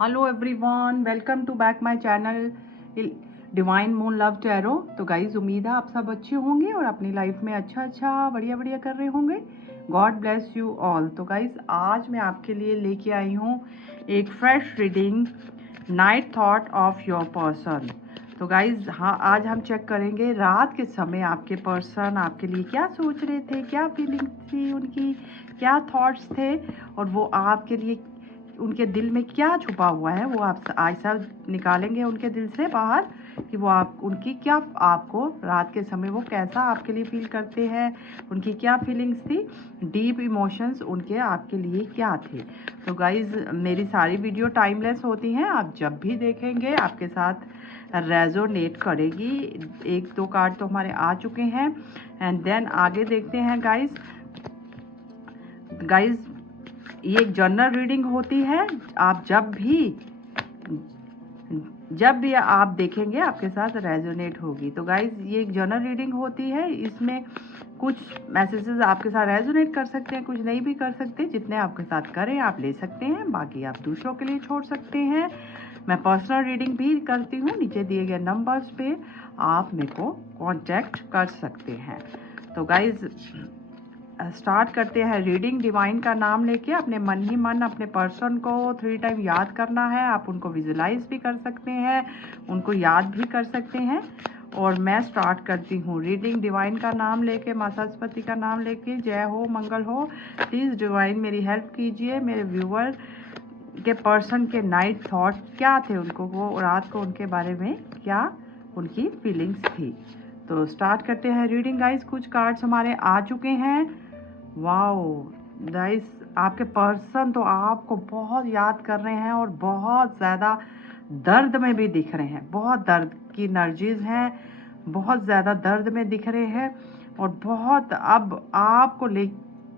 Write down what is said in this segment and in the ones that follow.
Hello everyone, welcome to back my channel Divine Moon Love Tarot. तो guys उम्मीद है आप सब अच्छे होंगे और अपनी लाइफ में अच्छा बढ़िया कर रहे होंगे। God bless you all. तो गाइज आज मैं आपके लिए लेके आई हूँ एक fresh reading, night thought of your person. तो गाइज हाँ, आज हम चेक करेंगे रात के समय आपके पर्सन आपके लिए क्या सोच रहे थे, क्या फीलिंग थी उनकी, क्या थॉट्स थे और वो आपके लिए उनके दिल में क्या छुपा हुआ है, वो आप आज सब निकालेंगे उनके दिल से बाहर कि वो आप उनकी क्या, आपको रात के समय वो कैसा आपके लिए फील करते हैं, उनकी क्या फीलिंग्स थी, डीप इमोशंस उनके आपके लिए क्या थे। तो गाइज मेरी सारी वीडियो टाइमलेस होती हैं, आप जब भी देखेंगे आपके साथ रेजोनेट करेगी। एक दो कार्ड तो हमारे आ चुके हैं एंड देन आगे देखते हैं गाइज। ये एक जनरल रीडिंग होती है। आप जब भी आप देखेंगे आपके साथ रेजोनेट होगी। तो गाइज ये एक जनरल रीडिंग होती है, इसमें कुछ मैसेजेस आपके साथ रेजोनेट कर सकते हैं, कुछ नहीं भी कर सकते। जितने आपके साथ करें आप ले सकते हैं, बाकी आप दूसरों के लिए छोड़ सकते हैं। मैं पर्सनल रीडिंग भी करती हूँ, नीचे दिए गए नंबर्स पे आप मेरे को कांटेक्ट कर सकते हैं। तो गाइज स्टार्ट करते हैं रीडिंग। डिवाइन का नाम लेके अपने मन ही मन अपने पर्सन को 3 टाइम याद करना है। आप उनको विजुलाइज भी कर सकते हैं, उनको याद भी कर सकते हैं। और मैं स्टार्ट करती हूँ रीडिंग डिवाइन का नाम लेके, माँ सरस्वती का नाम लेके। जय हो, मंगल हो। प्लीज़ डिवाइन मेरी हेल्प कीजिए। मेरे व्यूअर के पर्सन के नाइट थॉट क्या थे, उनको वो रात को उनके बारे में क्या उनकी फीलिंग्स थी। तो स्टार्ट करते हैं रीडिंग गाइस। कुछ कार्ड्स हमारे आ चुके हैं। वाओ गाइस, आपके पर्सन तो आपको बहुत याद कर रहे हैं और बहुत ज़्यादा दर्द में भी दिख रहे हैं। बहुत दर्द की एनर्जीज हैं, बहुत ज़्यादा दर्द में दिख रहे हैं और बहुत अब आपको ले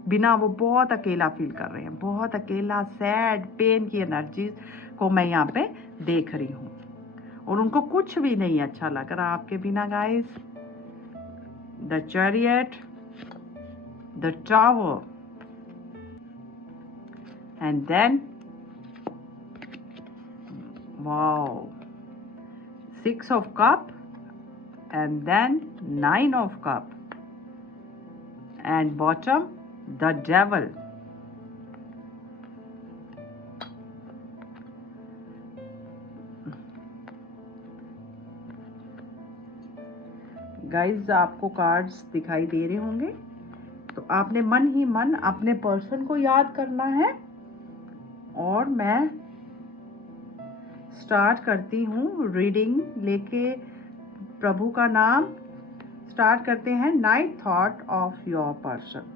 बिना वो बहुत अकेला फील कर रहे हैं। बहुत अकेला, सैड, पेन की एनर्जीज को मैं यहाँ पे देख रही हूँ और उनको कुछ भी नहीं अच्छा लग रहा आपके बिना guys. The chariot, the tower, and then wow, 6 of cup, and then 9 of cup, and bottom the devil. Guys आपको कार्ड्स दिखाई दे रहे होंगे, तो आपने मन ही मन अपने पर्सन को याद करना है और मैं स्टार्ट करती हूँ रीडिंग लेके। प्रभु का नाम स्टार्ट करते हैं। Night thought of your person.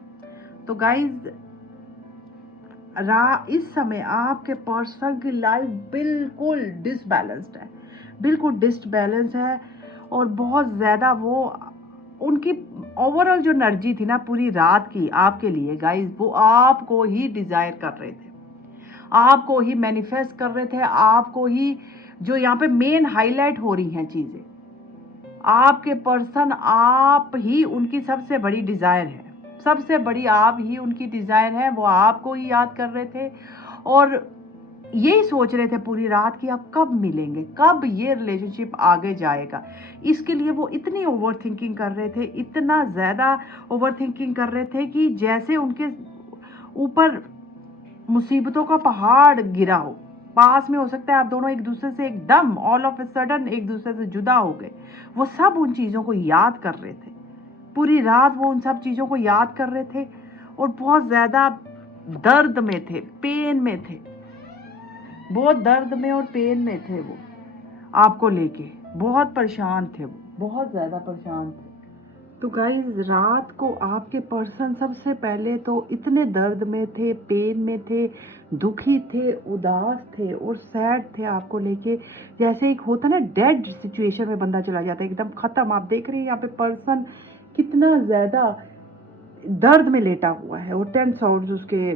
तो गाइज इस समय आपके पर्सन की लाइफ बिल्कुल डिसबैलेंस्ड है, बिल्कुल डिसबैलेंस है और बहुत ज़्यादा वो उनकी ओवरऑल जो एनर्जी थी ना पूरी रात की आपके लिए गाइस, वो आपको ही डिज़ायर कर रहे थे, आपको ही मैनिफेस्ट कर रहे थे, आपको ही। जो यहाँ पे मेन हाईलाइट हो रही हैं चीज़ें, आपके पर्सन आप ही उनकी सबसे बड़ी डिज़ायर है, सबसे बड़ी आप ही उनकी डिज़ायर है। वो आपको ही याद कर रहे थे और यही सोच रहे थे पूरी रात कि अब कब मिलेंगे, कब ये रिलेशनशिप आगे जाएगा। इसके लिए वो इतनी ओवर थिंकिंग कर रहे थे, इतना ज़्यादा ओवर थिंकिंग कर रहे थे कि जैसे उनके ऊपर मुसीबतों का पहाड़ गिरा हो। पास में हो सकता है आप दोनों एक दूसरे से एकदम ऑल ऑफ ए सडन एक दूसरे से जुदा हो गए। वो सब उन चीज़ों को याद कर रहे थे, पूरी रात वो उन सब चीज़ों को याद कर रहे थे और बहुत ज़्यादा दर्द में थे, पेन में थे, बहुत दर्द में और पेन में थे। वो आपको लेके बहुत परेशान थे, वो बहुत ज़्यादा परेशान थे। तो गाइज रात को आपके पर्सन सबसे पहले तो इतने दर्द में थे, पेन में थे, दुखी थे, उदास थे और सैड थे आपको लेके। जैसे एक होता ना डेड सिचुएशन में बंदा चला जाता है, एकदम ख़त्म। आप देख रहे हैं यहाँ पे पर्सन कितना ज़्यादा दर्द में लेटा हुआ है और 10 साउंड उसके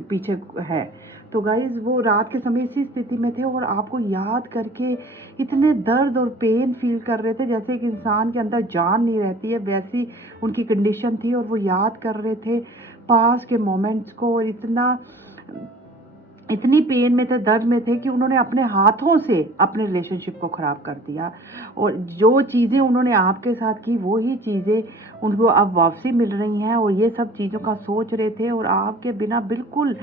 पीछे है। तो गाइज वो रात के समय इसी स्थिति में थे और आपको याद करके इतने दर्द और पेन फील कर रहे थे, जैसे एक इंसान के अंदर जान नहीं रहती है वैसी उनकी कंडीशन थी। और वो याद कर रहे थे पास के मोमेंट्स को और इतना इतनी पेन में थे, दर्द में थे कि उन्होंने अपने हाथों से अपने रिलेशनशिप को ख़राब कर दिया। और जो चीज़ें उन्होंने आपके साथ की वही चीज़ें उनको अब वापसी मिल रही हैं, और ये सब चीज़ों का सोच रहे थे और आपके बिना बिल्कुल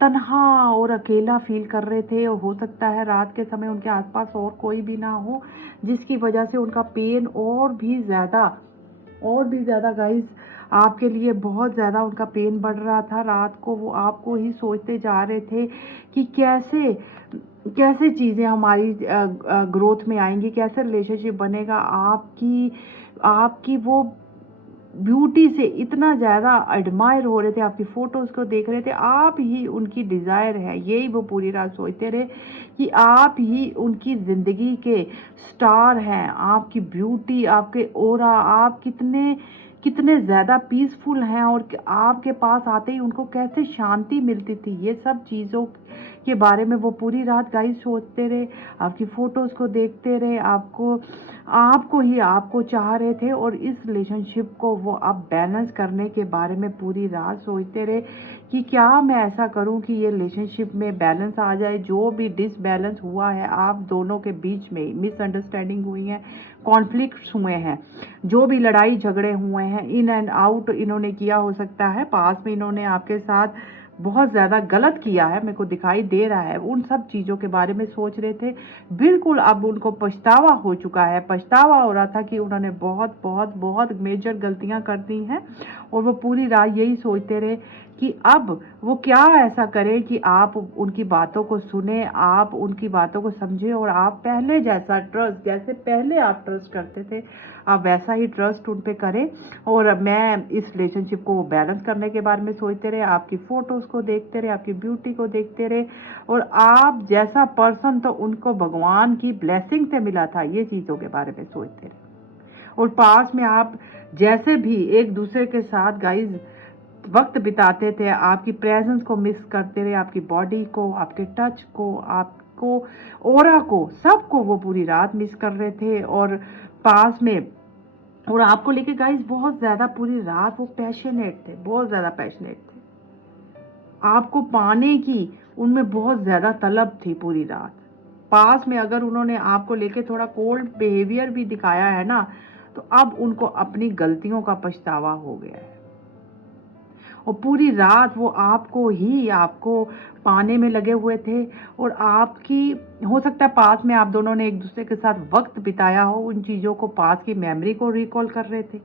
तन्हा और अकेला फील कर रहे थे। और हो सकता है रात के समय उनके आसपास और कोई भी ना हो, जिसकी वजह से उनका पेन और भी ज़्यादा गाइस आपके लिए बहुत ज़्यादा उनका पेन बढ़ रहा था। रात को वो आपको ही सोचते जा रहे थे कि कैसे कैसे चीज़ें हमारी ग्रोथ में आएंगी, कैसे रिलेशनशिप बनेगा। आपकी आपकी वो ब्यूटी से इतना ज़्यादा एडमायर हो रहे थे, आपकी फ़ोटोज़ को देख रहे थे। आप ही उनकी डिज़ायर है, यही वो पूरी रात सोचते रहे कि आप ही उनकी ज़िंदगी के स्टार हैं। आपकी ब्यूटी, आपके ऑरा, आप कितने कितने ज़्यादा पीसफुल हैं, और आपके पास आते ही उनको कैसे शांति मिलती थी। ये सब चीज़ों के बारे में वो पूरी रात गाइस सोचते रहे, आपकी फ़ोटोज़ को देखते रहे, आपको चाह रहे थे। और इस रिलेशनशिप को वो अब बैलेंस करने के बारे में पूरी रात सोचते रहे कि क्या मैं ऐसा करूं कि ये रिलेशनशिप में बैलेंस आ जाए। जो भी डिसबैलेंस हुआ है आप दोनों के बीच में, मिसअंडरस्टैंडिंग हुई है, कॉन्फ्लिक्ट्स हुए हैं, जो भी लड़ाई झगड़े हुए हैं, इन एंड आउट इन्होंने किया, हो सकता है पास में इन्होंने आपके साथ बहुत ज़्यादा गलत किया है, मेरे को दिखाई दे रहा है। उन सब चीज़ों के बारे में सोच रहे थे। बिल्कुल अब उनको पछतावा हो चुका है, पछतावा हो रहा था कि उन्होंने बहुत बहुत बहुत मेजर गलतियां कर दी हैं। और वो पूरी रात यही सोचते रहे कि अब वो क्या ऐसा करें कि आप उनकी बातों को सुने, आप उनकी बातों को समझें, और आप पहले जैसा ट्रस्ट, जैसे पहले आप ट्रस्ट करते थे, आप वैसा ही ट्रस्ट उन पे करें। और मैं इस रिलेशनशिप को बैलेंस करने के बारे में सोचते रहे, आपकी फ़ोटोज़ को देखते रहे, आपकी ब्यूटी को देखते रहे, और आप जैसा पर्सन तो उनको भगवान की ब्लेसिंग से मिला था, ये चीज़ों के बारे में सोचते रहे। और पास में आप जैसे भी एक दूसरे के साथ गाइज वक्त बिताते थे, आपकी प्रेजेंस को मिस करते रहे, आपकी बॉडी को, आपके टच को, आपको ऑरा को, सबको वो पूरी रात मिस कर रहे थे। और पास में और आपको लेके गाइस बहुत ज़्यादा पूरी रात वो पैशनेट थे, बहुत ज़्यादा पैशनेट थे। आपको पाने की उनमें बहुत ज़्यादा तलब थी पूरी रात। पास में अगर उन्होंने आपको लेके थोड़ा कोल्ड बिहेवियर भी दिखाया है ना, तो अब उनको अपनी गलतियों का पछतावा हो गया है। और पूरी रात वो आपको पाने में लगे हुए थे। और आपकी हो सकता है पास में आप दोनों ने एक दूसरे के साथ वक्त बिताया हो, उन चीज़ों को, पास की मेमोरी को रिकॉल कर रहे थे।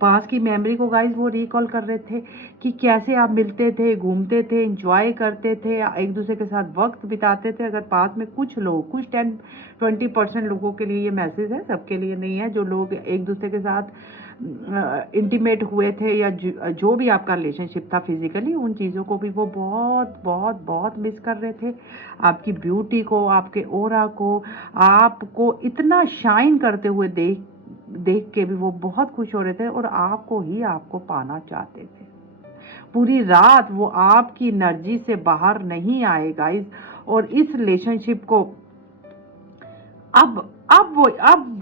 पास की मेमोरी को गाइस वो रिकॉल कर रहे थे कि कैसे आप मिलते थे, घूमते थे, एंजॉय करते थे, एक दूसरे के साथ वक्त बिताते थे। अगर पास में कुछ लोग, कुछ 10-20% लोगों के लिए ये मैसेज है, सबके लिए नहीं है, जो लोग एक दूसरे के साथ इंटीमेट हुए थे, या जो भी आपका रिलेशनशिप था फिजिकली, उन चीज़ों को भी वो बहुत बहुत बहुत मिस कर रहे थे। आपकी ब्यूटी को, आपके ऑरा को, आपको इतना शाइन करते हुए देख के भी वो बहुत खुश हो रहे थे, और आपको पाना चाहते थे। पूरी रात वो आपकी एनर्जी से बाहर नहीं आए गाइस। और इस रिलेशनशिप को अब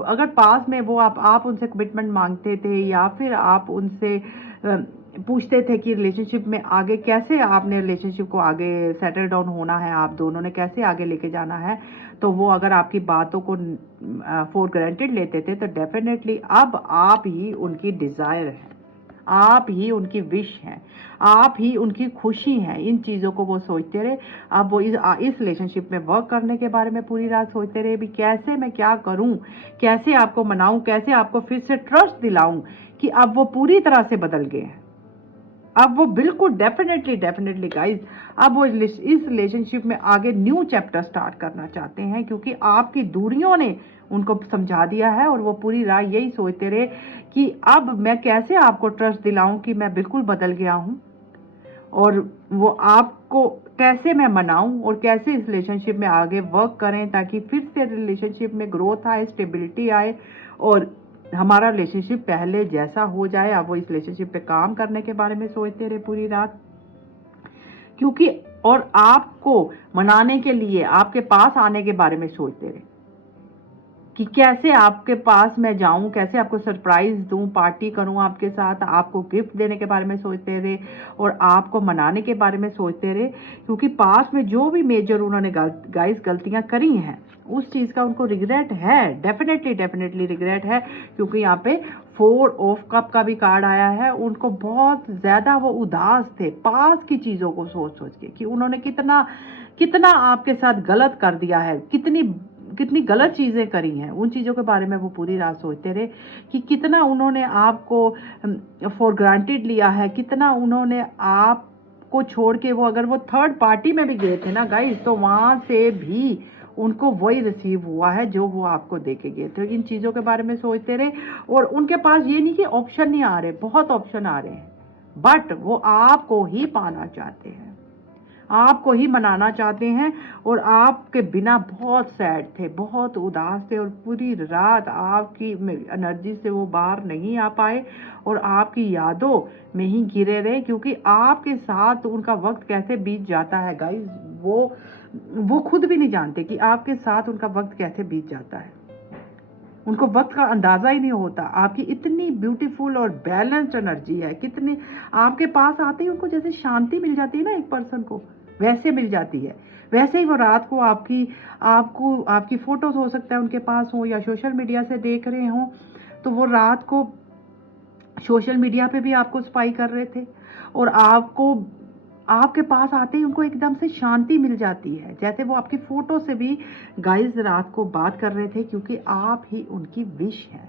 अगर पास में वो आप उनसे कमिटमेंट मांगते थे, या फिर आप उनसे पूछते थे कि रिलेशनशिप में आगे कैसे, आपने रिलेशनशिप को आगे सेटल डाउन होना है, आप दोनों ने कैसे आगे लेके जाना है, तो वो अगर आपकी बातों को फॉर ग्रांटेड लेते थे, तो डेफिनेटली अब आप ही उनकी डिज़ायर है, आप ही उनकी विश हैं, आप ही उनकी खुशी हैं। इन चीज़ों को वो सोचते रहे। अब वो इस रिलेशनशिप में वर्क करने के बारे में पूरी रात सोचते रहे भी, कैसे मैं क्या करूं, कैसे आपको मनाऊं, कैसे आपको फिर से ट्रस्ट दिलाऊं कि अब वो पूरी तरह से बदल गए हैं। अब वो बिल्कुल डेफिनेटली गाइज, अब वो इस रिलेशनशिप में आगे न्यू चैप्टर स्टार्ट करना चाहते हैं, क्योंकि आपकी दूरियों ने उनको समझा दिया है। और वो पूरी रात यही सोचते रहे कि अब मैं कैसे आपको ट्रस्ट दिलाऊं कि मैं बिल्कुल बदल गया हूं, और वो आपको कैसे मैं मनाऊं, और कैसे इस रिलेशनशिप में आगे वर्क करें, ताकि फिर से रिलेशनशिप में ग्रोथ आए, स्टेबिलिटी आए, और हमारा रिलेशनशिप पहले जैसा हो जाए। अब वो इस रिलेशनशिप पे काम करने के बारे में सोचते रहे पूरी रात, क्योंकि और आपको मनाने के लिए आपके पास आने के बारे में सोचते रहे कि कैसे आपके पास मैं जाऊं, कैसे आपको सरप्राइज दूं, पार्टी करूं आपके साथ, आपको गिफ्ट देने के बारे में सोचते रहे और आपको मनाने के बारे में सोचते रहे। क्योंकि पास में जो भी मेजर उन्होंने गाइस गलतियां करी हैं उस चीज़ का उनको रिग्रेट है, डेफिनेटली रिग्रेट है। क्योंकि यहाँ पे 4 ऑफ कप का भी कार्ड आया है। उनको बहुत ज़्यादा वो उदास थे पास की चीज़ों को सोच सोच के कि उन्होंने कितना कितना आपके साथ गलत कर दिया है, कितनी कितनी गलत चीज़ें करी हैं। उन चीज़ों के बारे में वो पूरी रात सोचते रहे कि कितना उन्होंने आपको फॉर ग्रांटेड लिया है, कितना उन्होंने आपको छोड़ के वो अगर वो थर्ड पार्टी में भी गए थे ना गाइस, तो वहाँ से भी उनको वही रिसीव हुआ है जो वो आपको दे के गए थे। इन चीज़ों के बारे में सोचते रहे और उनके पास ये नहीं कि ऑप्शन नहीं आ रहे, बहुत ऑप्शन आ रहे हैं, बट वो आपको ही पाना चाहते हैं, आपको ही मनाना चाहते हैं। और आपके बिना बहुत सैड थे, बहुत उदास थे और पूरी रात आपकी एनर्जी से वो बाहर नहीं आ पाए और आपकी यादों में ही घिरे रहे। क्योंकि आपके साथ उनका वक्त कैसे बीत जाता है गाइस, वो खुद भी नहीं जानते कि आपके साथ उनका वक्त कैसे बीत जाता है। उनको वक्त का अंदाजा ही नहीं होता। आपकी इतनी ब्यूटीफुल और बैलेंस्ड एनर्जी है, कितनी आपके पास आते ही उनको जैसे शांति मिल जाती है ना एक पर्सन को, वैसे मिल जाती है। वैसे ही वो रात को आपकी फोटोज हो सकता है उनके पास हो या सोशल मीडिया से देख रहे हो, तो वो रात को सोशल मीडिया पे भी आपको स्पाई कर रहे थे और आपके पास आते ही उनको एकदम से शांति मिल जाती है, जैसे वो आपकी फोटो से भी गाइस रात को बात कर रहे थे। क्योंकि आप ही उनकी विश है।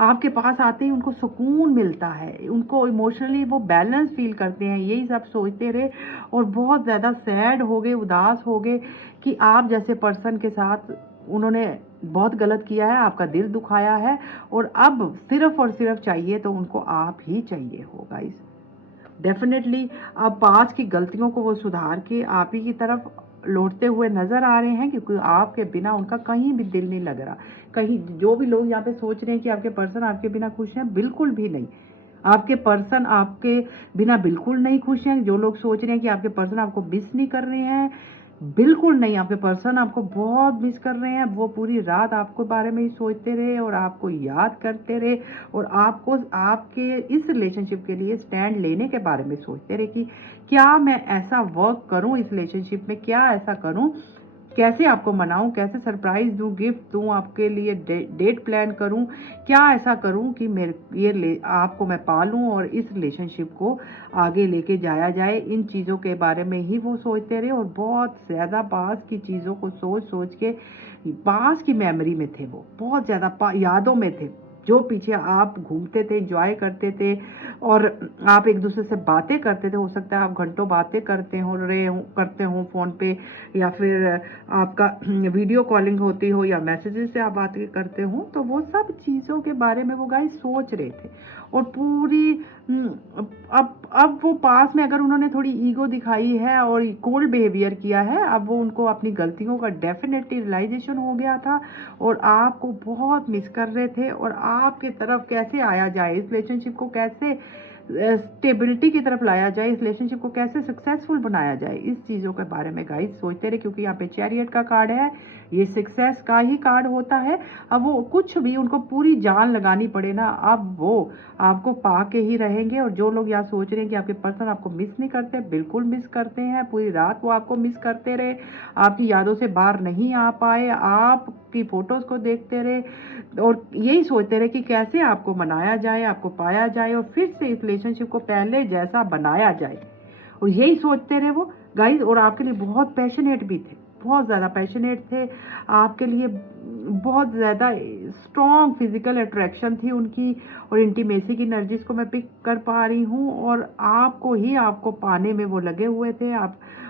आपके पास आते ही उनको सुकून मिलता है, उनको इमोशनली वो बैलेंस फील करते हैं। यही सब सोचते रहे और बहुत ज़्यादा सैड हो गए, उदास हो गए कि आप जैसे पर्सन के साथ उन्होंने बहुत गलत किया है, आपका दिल दुखाया है और अब सिर्फ और सिर्फ चाहिए तो उनको आप ही चाहिए हो गाइस। डेफिनेटली अब पास की गलतियों को वो सुधार के आप ही की तरफ लौटते हुए नजर आ रहे हैं। क्योंकि आपके बिना उनका कहीं भी दिल नहीं लग रहा। कहीं जो भी लोग यहाँ पे सोच रहे हैं कि आपके पर्सन आपके बिना खुश हैं, बिल्कुल भी नहीं। आपके पर्सन आपके बिना बिल्कुल नहीं खुश हैं। जो लोग सोच रहे हैं कि आपके पर्सन आपको मिस नहीं कर रहे हैं, बिल्कुल नहीं। आपके पर्सन आपको बहुत मिस कर रहे हैं। वो पूरी रात आपके बारे में ही सोचते रहे और आपको याद करते रहे और आपको आपके इस रिलेशनशिप के लिए स्टैंड लेने के बारे में सोचते रहे कि क्या मैं ऐसा वर्क करूं इस रिलेशनशिप में, क्या ऐसा करूं, कैसे आपको मनाऊं, कैसे सरप्राइज दूं, गिफ्ट दूं, आपके लिए डेट प्लान करूं, क्या ऐसा करूं कि आपको मैं पालूं और इस रिलेशनशिप को आगे लेके जाया जाए। इन चीज़ों के बारे में ही वो सोचते रहे और बहुत ज़्यादा पास की चीज़ों को सोच सोच के पास की मेमोरी में थे। वो बहुत ज़्यादा यादों में थे, जो पीछे आप घूमते थे, एंजॉय करते थे और आप एक दूसरे से बातें करते थे। हो सकता है आप घंटों बातें करते हो फ़ोन पे, या फिर आपका वीडियो कॉलिंग होती हो या मैसेजेस से आप बातें करते हो। तो वो सब चीज़ों के बारे में वो गाइस सोच रहे थे और पूरी अब वो पास में अगर उन्होंने थोड़ी ईगो दिखाई है और कोल्ड बिहेवियर किया है, अब वो उनको अपनी गलतियों का डेफिनेटली रियलाइजेशन हो गया था और आपको बहुत मिस कर रहे थे। और आपके तरफ कैसे आया जाए, इस रिलेशनशिप को कैसे स्टेबिलिटी की तरफ लाया जाए, इस रिलेशनशिप को कैसे सक्सेसफुल बनाया जाए, इस चीज़ों के बारे में गाइस सोचते रहे। क्योंकि यहाँ पे चैरियट का कार्ड है, ये सक्सेस का ही कार्ड होता है। अब वो कुछ भी उनको पूरी जान लगानी पड़े ना, अब वो आपको पा के ही रहेंगे। और जो लोग यहाँ सोच रहे हैं कि आपके पर्सन आपको मिस नहीं करते, बिल्कुल मिस करते हैं। पूरी रात वो आपको मिस करते रहे, आपकी यादों से बाहर नहीं आ पाए, आपकी फोटोज को देखते रहे और यही सोचते रहे कि कैसे आपको मनाया जाए, आपको पाया जाए और फिर से इस रिलेशनशिप को पहले जैसा बनाया जाए। और यही सोचते रहे वो गाइस। और आपके लिए बहुत पैशनेट भी थे, बहुत ज़्यादा पैशनेट थे आपके लिए। बहुत ज़्यादा स्ट्रॉन्ग फिजिकल अट्रैक्शन थी उनकी और इंटीमेसी की एनर्जीज को मैं पिक कर पा रही हूँ और आपको पाने में वो लगे हुए थे।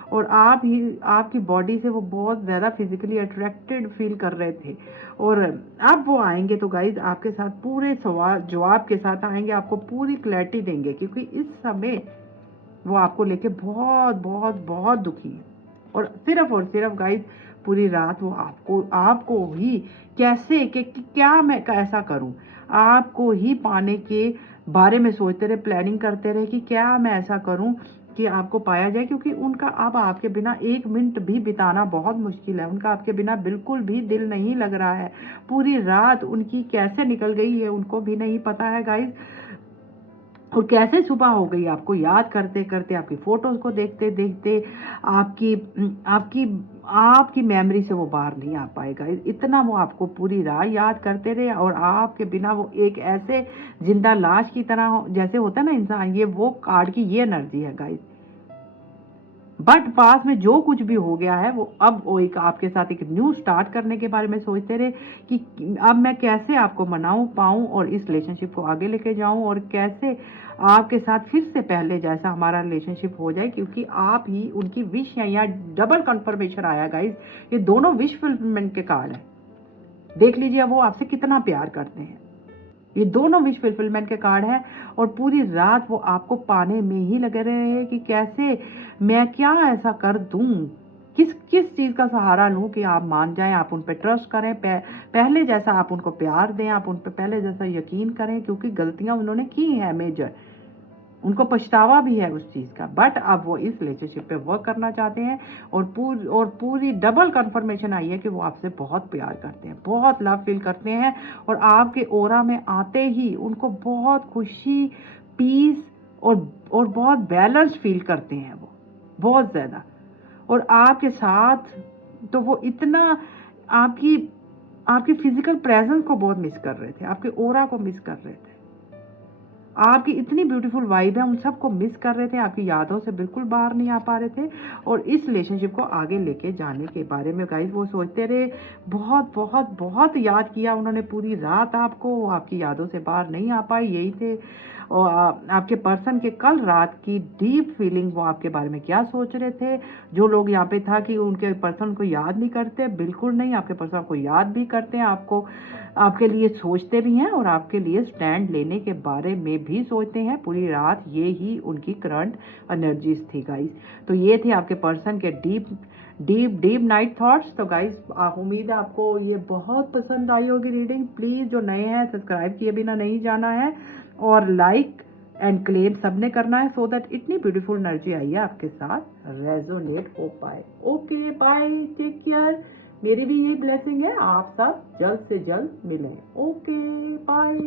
और आप ही आपकी बॉडी से वो बहुत ज़्यादा फिजिकली अट्रैक्टेड फील कर रहे थे। और अब वो आएंगे तो गाइज आपके साथ पूरे सवाल जवाब के साथ आएंगे, आपको पूरी क्लैरिटी देंगे। क्योंकि इस समय वो आपको लेके बहुत बहुत बहुत दुखी है और सिर्फ गाइज पूरी रात वो आपको ही कैसे कि क्या मैं ऐसा करूं, आपको ही पाने के बारे में सोचते रहे, प्लानिंग करते रहे कि क्या मैं ऐसा करूं कि आपको पाया जाए, क्योंकि उनका अब आपके बिना 1 मिनट भी बिताना बहुत मुश्किल है। उनका आपके बिना बिल्कुल भी दिल नहीं लग रहा है। पूरी रात उनकी कैसे निकल गई है उनको भी नहीं पता है गाइस, और कैसे सुबह हो गई आपको याद करते करते, आपकी फोटोज को देखते देखते, आपकी आपकी आपकी मेमोरी से वो बाहर नहीं आ पाएगा। इतना वो आपको पूरी रात याद करते रहे, और आपके बिना वो एक ऐसे जिंदा लाश की तरह जैसे होता है ना इंसान, ये वो कार्ड की ये एनर्जी है गाइस। बट पास में जो कुछ भी हो गया है वो अब वो एक आपके साथ एक न्यू स्टार्ट करने के बारे में सोचते रहे कि अब मैं कैसे आपको मनाऊं पाऊं और इस रिलेशनशिप को आगे लेके जाऊं, और कैसे आपके साथ फिर से पहले जैसा हमारा रिलेशनशिप हो जाए, क्योंकि आप ही उनकी विश है। या डबल कंफर्मेशन आया गाइस, ये दोनों विश फुलफिलमेंट के कार्ड है। देख लीजिए वो आपसे कितना प्यार करते हैं। ये दोनों विश फुलफिलमेंट के कार्ड है, और पूरी रात वो आपको पाने में ही लगे रहे हैं कि कैसे मैं क्या ऐसा कर दूं, किस किस चीज का सहारा लूं कि आप मान जाएं, आप उन पे ट्रस्ट करें, पहले जैसा आप उनको प्यार दें, आप उन पे पहले जैसा यकीन करें, क्योंकि गलतियां उन्होंने की है मेजर, उनको पछतावा भी है उस चीज़ का। बट अब वो इस रिलेशनशिप पे वर्क करना चाहते हैं, और पूरी डबल कंफर्मेशन आई है कि वो आपसे बहुत प्यार करते हैं, बहुत लव फील करते हैं, और आपके ओरा में आते ही उनको बहुत खुशी, पीस और बहुत बैलेंस फील करते हैं वो, बहुत ज़्यादा। और आपके साथ तो वो इतना आपकी आपकी फिजिकल प्रेजेंस को बहुत मिस कर रहे थे, आपके ओरा को मिस कर रहे थे, आपकी इतनी ब्यूटीफुल वाइब है उन सबको मिस कर रहे थे, आपकी यादों से बिल्कुल बाहर नहीं आ पा रहे थे। और इस रिलेशनशिप को आगे लेके जाने के बारे में गाइस वो सोचते रहे, बहुत बहुत बहुत याद किया उन्होंने पूरी रात आपको, वो आपकी यादों से बाहर नहीं आ पाए, यही थे। और आपके पर्सन के कल रात की डीप फीलिंग, वो आपके बारे में क्या सोच रहे थे। जो लोग यहाँ पे था कि उनके पर्सन को याद नहीं करते, बिल्कुल नहीं, आपके पर्सन को याद भी करते हैं, आपको आपके लिए सोचते भी हैं, और आपके लिए स्टैंड लेने के बारे में भी सोचते हैं पूरी रात। ये ही उनकी करंट एनर्जीज थी गाइस। तो ये थे आपके पर्सन के deep deep deep night thoughts. तो गाइस उम्मीद है आपको ये बहुत पसंद आई होगी रीडिंग। प्लीज़ जो नए हैं सब्सक्राइब किए बिना नहीं जाना है, और लाइक एंड क्लेम सबने करना है, सो दैट इतनी ब्यूटीफुल एनर्जी आई है आपके साथ रेजोनेट हो पाए। Okay bye, take care. मेरी भी यही ब्लेसिंग है, आप सब जल्द से जल्द मिलें। Okay bye.